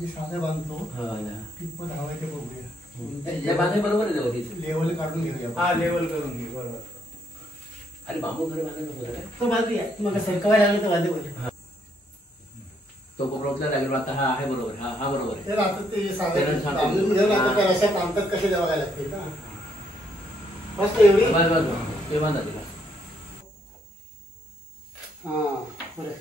जे साधे बांधतो कितपत हवं ते बघूया. बरोबर आहे लेवल काढून घेऊया. हा लेवल करून घे बरोबर. आणि बांबू घर बांधायला तो बांधूया. तुम्हाला सरकवायला लागलं तर बांधू बोल. तो कोपरातला लागेल आता. हा आहे बरोबर. हा बरोबर आहे. आता ते साधे बांधून घेऊन आता रस्त्यात बांधतात कसे बघायला लागतील ना. मस्त एवढी ते बांधा तिला. हा बरं.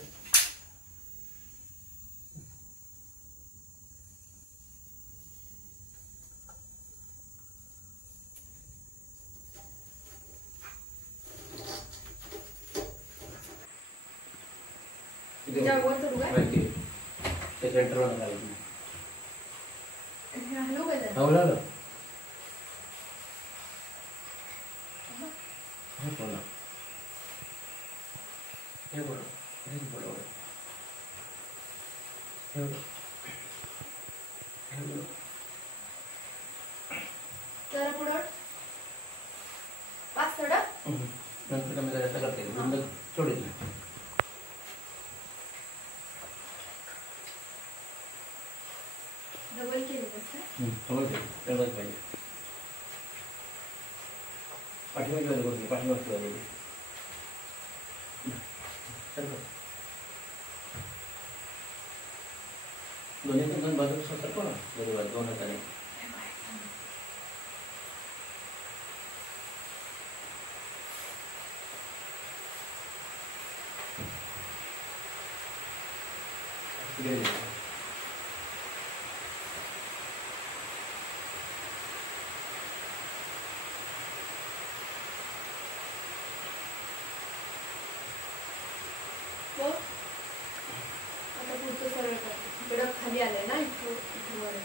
दोन बाजू सतर्क ना बरोबर. दोन हाताने खाली आलंय ना इथं वर.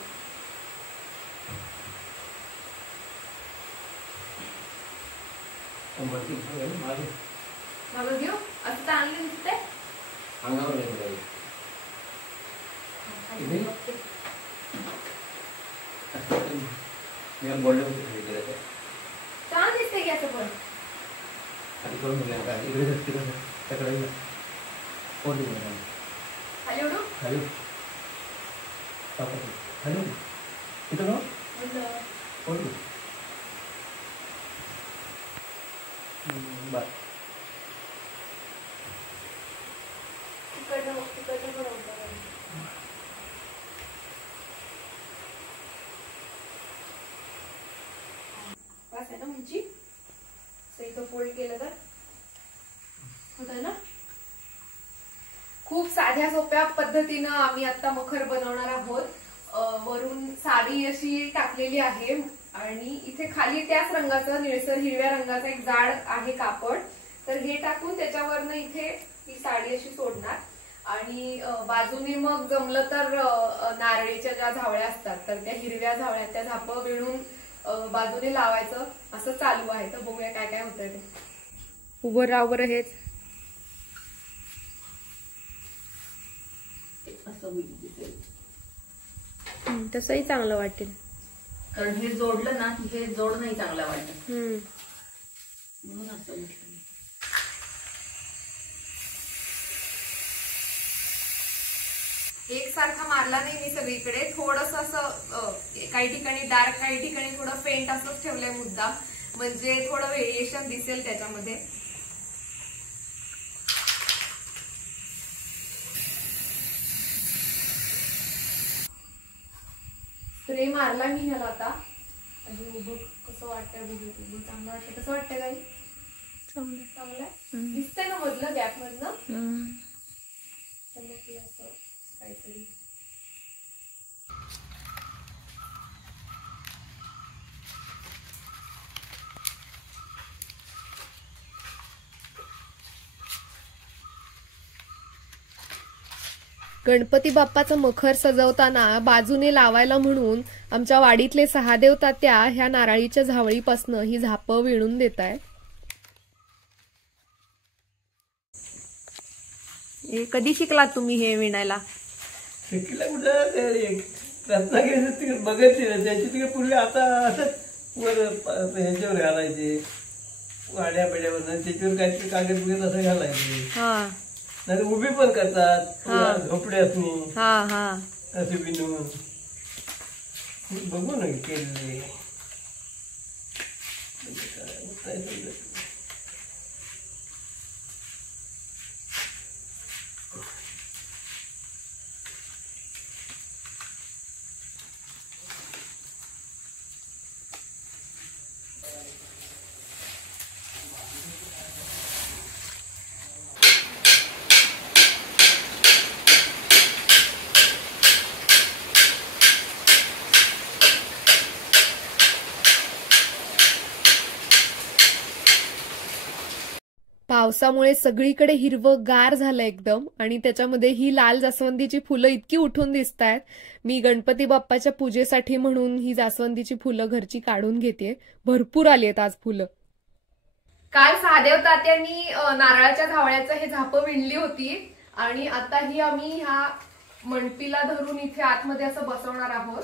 मागं घेऊ असं चांगलं दिसतंय. अंगावर छान दिसतंय की असं पण. खाली करून इकडे खाली उडू खाली खाली इथं बर. बस आहे ना उंची. इथं फोल्ड केलं तर होत आहे ना. खूप साध्या सोप्या पद्धतीनं आम्ही आता मखर बनवणार आहोत. वरून साडी अशी टाकलेली आहे आणि इथे खाली त्याच रंगाचं निळसर हिरव्या रंगाचं एक जाड आहे कापड. तर हे टाकून त्याच्यावरनं इथे ही साडी अशी सोडणार आणि बाजूने मग जमलं तर नारळीच्या ज्या झावळ्या असतात तर त्या हिरव्या झावळ्या त्या झापं विणून बाजूने लावायचं असं चालू आहे. तर बघूया काय काय होतंय ते. उभं रावर हेच तसंही चांगलं वाटेल कारण हे जोडलं ना की हे जोड नाही चांगला वाटत म्हणून असं म्हटलं. एकसारखा मारला नाही मी सगळीकडे. थोडस असं काही ठिकाणी डार्क काही ठिकाणी थोडं फेंट असंच ठेवलंय मुद्दाम म्हणजे थोडं व्हेरिएशन दिसेल त्याच्यामध्ये. स्प्रे मारला मी ह्याला आता. आणि उभं कसं वाटतंय बघू. चांगलं वाटतं. कसं वाटतंय काही चांगलं दिसतंय ना मधलं गॅप मधनं. असं काहीतरी गणपती बाप्पाचं मखर सजवताना बाजूने लावायला म्हणून आमच्या वाडीतले सहादेव तात्या ह्या नारळीच्या झावळीपासनं ही झापं विणून देतायत. कधी शिकलात तुम्ही हे विणायला? शिकला कुठं रत्नागिरी बघायची त्याची तिकडे पूर्वी आता असंच वर ह्याच्यावर घालायचे वाड्या बेड्यावर त्याच्यावर काहीतरी कागद बिगद असं घालायचे. नाही उभी पण करतात झोपड्यातून असे विनून बघू ना केले काय समजत. पावसामुळे सगळीकडे हिरवं गार झालं एकदम आणि त्याच्यामध्ये ही लाल जास्वंदीची फुलं इतकी उठून दिसत आहेत. मी गणपती बाप्पाच्या पूजेसाठी म्हणून ही जास्वंदीची फुलं घरची काढून घेते. भरपूर आली आहेत आज फुलं. काल सहादेव तात्यांनी नारळाच्या झावळ्याचं हे झापं विणली होती आणि आता ही आम्ही ह्या मंडपीला धरून इथे आतमध्ये असं बसवणार आहोत.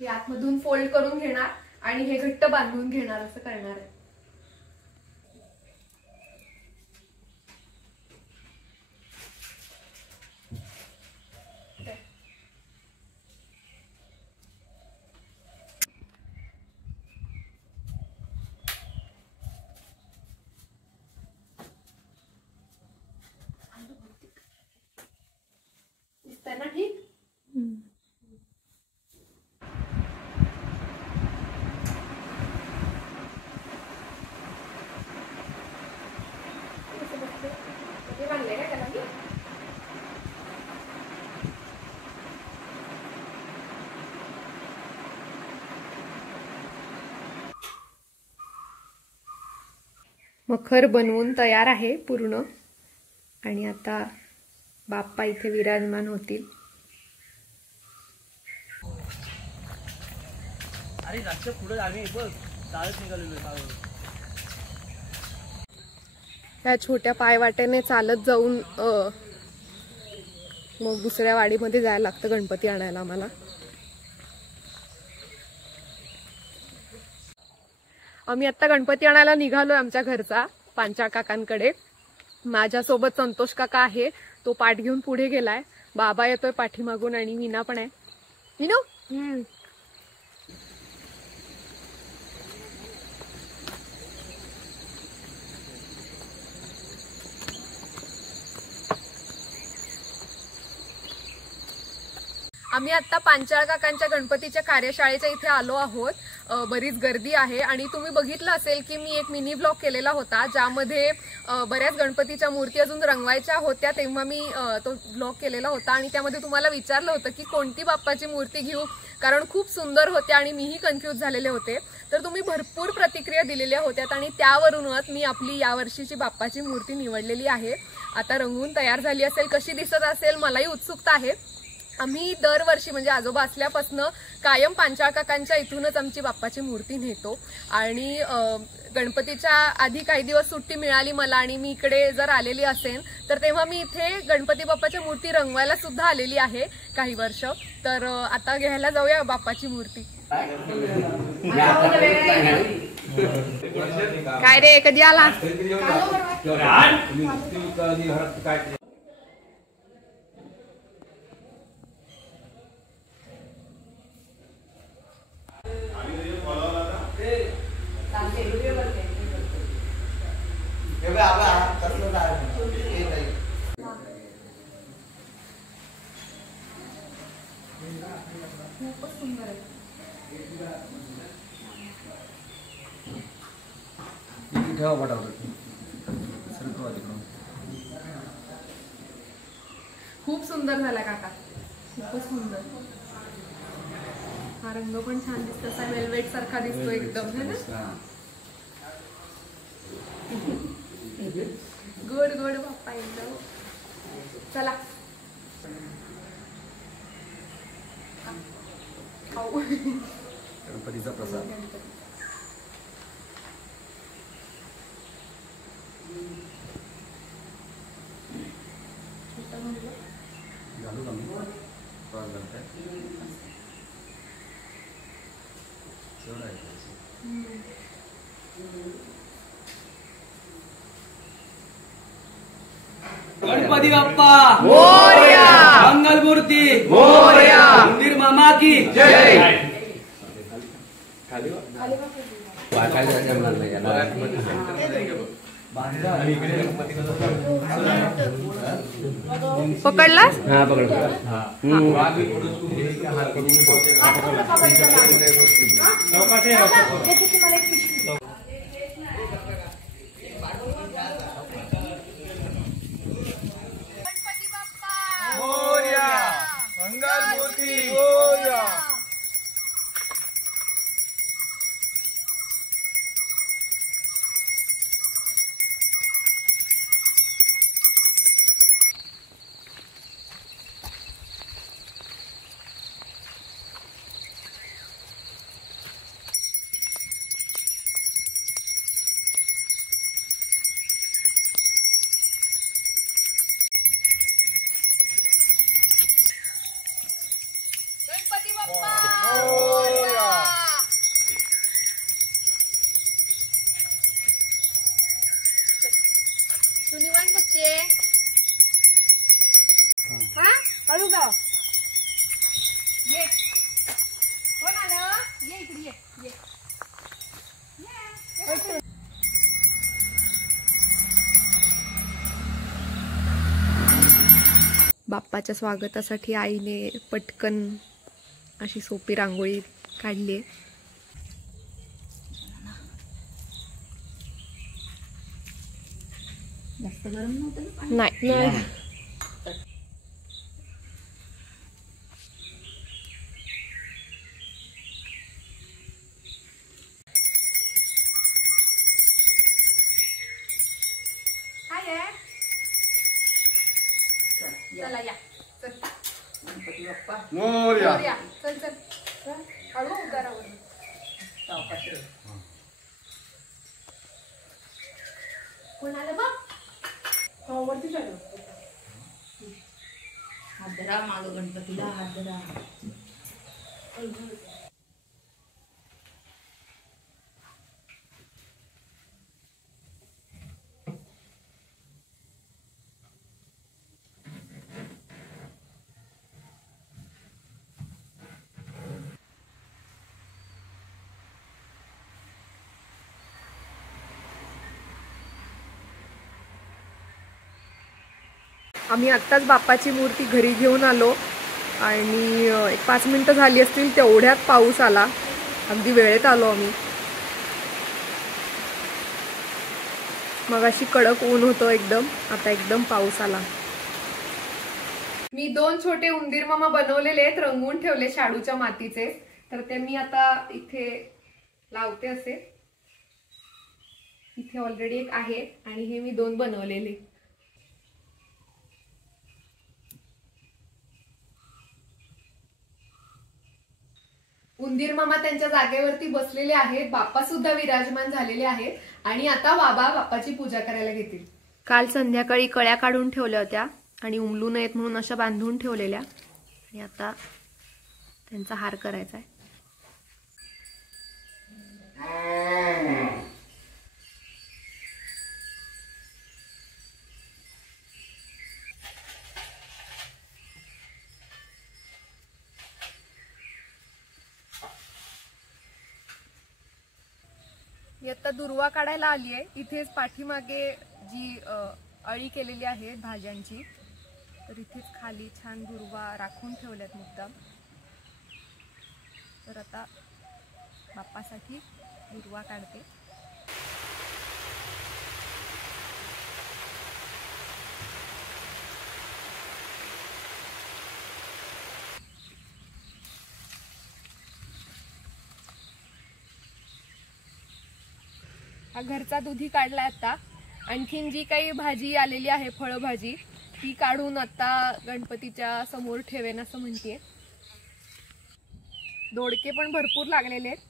हे आतमधून फोल्ड करून घेणार आणि हे घट्ट बांधून घेणार असं करणार आहे. दिसतंय ना ठीक? बांधलंय का त्याला मी? मखर बनवून तयार आहे पूर्ण आणि आता बाप्पा इथे विराजमान होतील. अरे रात्र पुढे आम्ही बघ चालत निघालेलो. या छोट्या पायवाटेने चालत जाऊन मग दुसऱ्या वाडीमध्ये जायला लागतं गणपती आणायला आम्हाला. आम्ही आता गणपती आणायला निघालोय आमच्या घरचा पांचाळ काकांकडे. माझ्यासोबत संतोष काका आहे, तो पाठ घेऊन पुढे गेलाय. बाबा येतोय पाठीमागून आणि मीना पण आहे. मीनू आम्ही आता पांचाळ काकांच्या गणपतीच्या कार्यशाळेच्या इथे आलो आहोत. बरीच गर्दी आहे आणि तुम्ही बघितलं असेल की मी एक मिनी ब्लॉग केलेला होता ज्यामध्ये बऱ्याच गणपतीच्या मूर्ती अजून रंगवायच्या होत्या. तेव्हा मी तो ब्लॉग केलेला होता आणि त्यामध्ये तुम्हाला विचारलं होतं की कोणती बाप्पाची मूर्ती घेऊ, कारण खूप सुंदर होत्या आणि मीही कन्फ्यूज झालेले होते. तर तुम्ही भरपूर प्रतिक्रिया दिलेल्या होत्यात आणि त्यावरूनच मी आपली यावर्षीची बाप्पाची मूर्ती निवडलेली आहे. आता रंगवून तयार झाली असेल, कशी दिसत असेल मलाही उत्सुकता आहे. आम्ही दरवर्षी म्हणजे आजोबा असल्यापासून कायम पांचाळ काकांच्या इथूनच आमची बाप्पाची मूर्ती नेतो आणि गणपतीच्या आधी काही दिवस सुट्टी मिळाली मला आणि मी इकडे जर आलेली असेल तर तेव्हा मी इथे गणपती बाप्पाच्या मूर्ती रंगवायला सुद्धा आलेली आहे काही वर्ष. तर आता घ्यायला जाऊया बाप्पाची मूर्ती. काय रे कधी आला? खूप सुंदर झाला काका, खूपच सुंदर. हा रंग पण छान दिसतो, असा वेलवेट सारखा दिसतो एकदम है ना. गोड गोड बाप्पा एकदम. चला गणपतीचा प्रसाद. घालू का मी? गणपती बाप्पा मोरया. मंगल मूर्ती मोरया. उंदीर मामा की जय. पकडलास? हा पकड. मंगल मूर्ती मोरया. गणपती बाप्पा तू निवांत बसते. हा हळू जा. ये कोण आलं? ये इकडे ये. ये ये. बाप्पाच्या स्वागतासाठी आईने पटकन अशी सोपी रांगोळी काढली. जास्त गरम नव्हतं ना पाणी? नाही चला या. चल गणपती बाप्पा मोरया. वर या. चल चल चल. हळू उतारावर. सावकाश रे. कोण आलं बघ? हो वरती चालू. हात धरा मागं गणपतीला हात धरा. आम्ही आत्ताच बाप्पाची मूर्ती घरी घेऊन आलो आणि एक 5 मिनिटं झाली असतील तेवढ्यात पाऊस आला. अगदी वेळेत आलो आम्ही. मगाशी कडक ऊन होतं एकदम, आता एकदम पाऊस आला. मी 2 छोटे उंदीर मामा बनवलेले आहेत, रंगवून ठेवले शाडूच्या मातीचे. तर ते मी आता इथे लावते. असे इथे ऑलरेडी एक आहे आणि हे मी 2 बनवलेले. उंदीर मामा त्यांच्या जागेवरती बसलेले आहेत. बाप्पा सुद्धा विराजमान झालेले आहेत आणि आता बाबा बाप्पाची पूजा करायला घेतील. काल संध्याकाळी कळ्या काढून ठेवल्या होत्या आणि उमलू नयेत म्हणून अशा बांधून ठेवलेल्या आणि आता त्यांचा हार करायचा आहे. आता दुर्वा काढायला आली आहे. इथेच पाठीमागे जी अळी केलेली आहे भाज्यांची, तर इथेच खाली छान दुर्वा राखून ठेवल्यात मुद्दाम. तर आता बाप्पासाठी दुर्वा काढते. घरचा दुधी काढलाय आता. आणखीन जी काही भाजी आलेली आहे फळभाजी ती काढून आता गणपतीच्या समोर ठेवेन असं म्हणते. दोडके पण भरपूर लागलेले आहेत.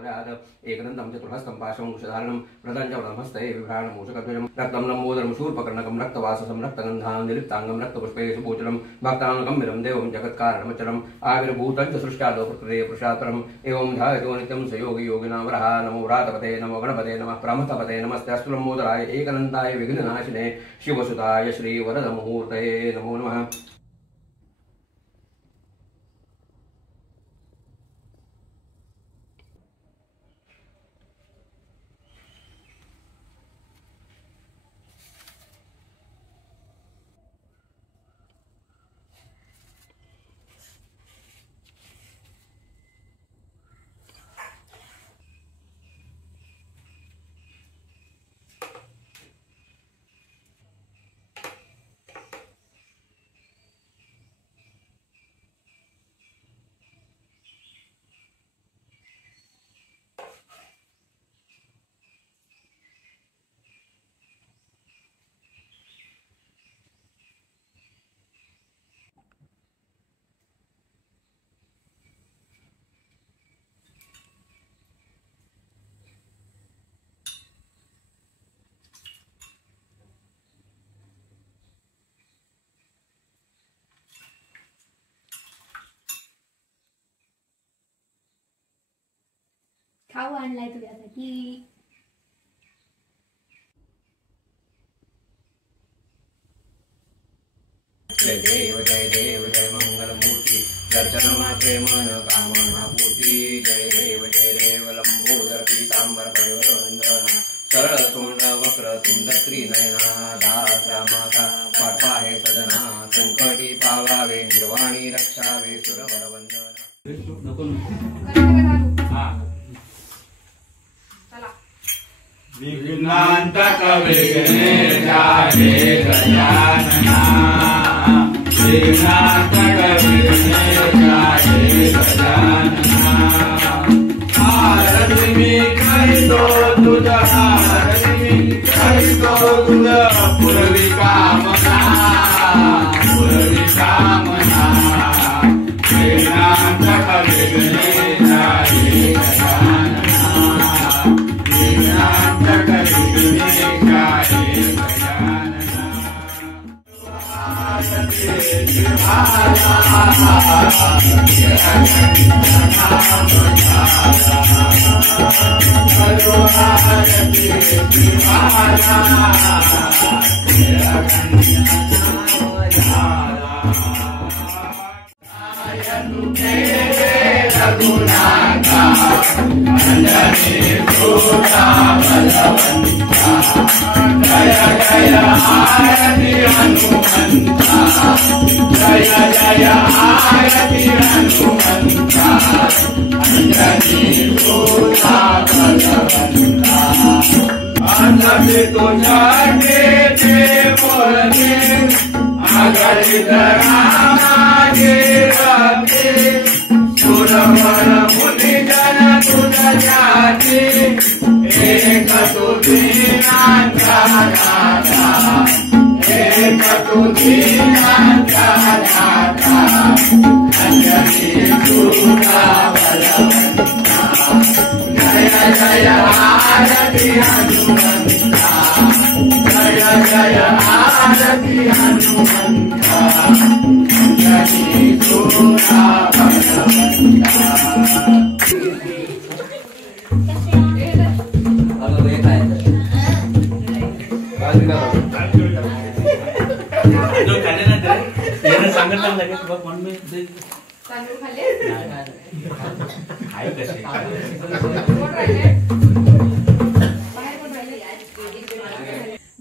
गोल्याद एकदन्तं चतुर्हस्तं पाशं कुशधारणं प्रदञ्चवदमहस्ते विभ्राणं मूषकध्वजं रक्तं लम्बोदरं शूर्पकर्णकं रक्तवाससं रक्तगन्धां निलिप्ताङ्गं रक्तपुष्पेषु पूजनं भक्ताङ्गम्भीरं देवं जगत्कारणमचरम् आविर्भूतं च सृष्टादो प्रकृते पुरुषात्परम् एवं ध्यायतो नित्यं स योगी योगिनां वरः नमो व्रातपते नमो गणपते नमः प्रमथपते नमस्ते अस्तुलम्बोदराय एकदन्ताय विघ्ननाशिने शिवसुताय श्रीवरदमुहूर्तये नमो नमः। खाऊ आणलाय तुझ्यासाठी. जय देव जय मंगलमूर्ति दर्शनमात्रे मन कामना पूर्ति जय देव लंबोदर पीतांबर परिवरवंदन सरळ तोंड वक्र तुंड त्रिनयना दासा माता पाठवाहे सदना संकटी पावावे निर्वाणी रक्षावे सुरवर विघ्नांतक विघ्नेशा हे गजानना विघ्नांतक विघ्नेशा हे गजानना आरती मी करितो तुझा आरती मी करितो तुझा पुरवी कामना विघ्नांतक विघ्नेशा हे गजानना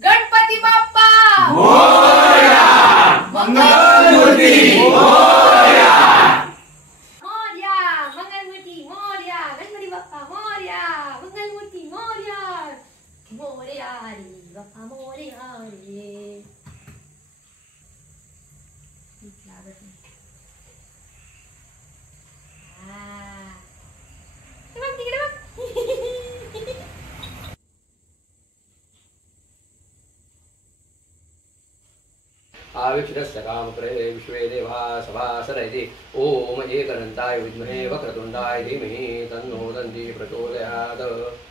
गणपती बाप्पा मोरया मंगलमूर्ती मोरया मोरया मंगलमूर्ती मोरया गणपती बाप्पा मोरया मंगलमूर्ती मोरया मोरया रे बाप्पा मोरया रे. तिकडे बघ वीक्षितस्य कामकृते विश्वे देवा सभासर इति ॐ एकदन्ताय विद्महे वक्रतुण्डाय धीमहि तन्नो दन्ति प्रचोदयात्।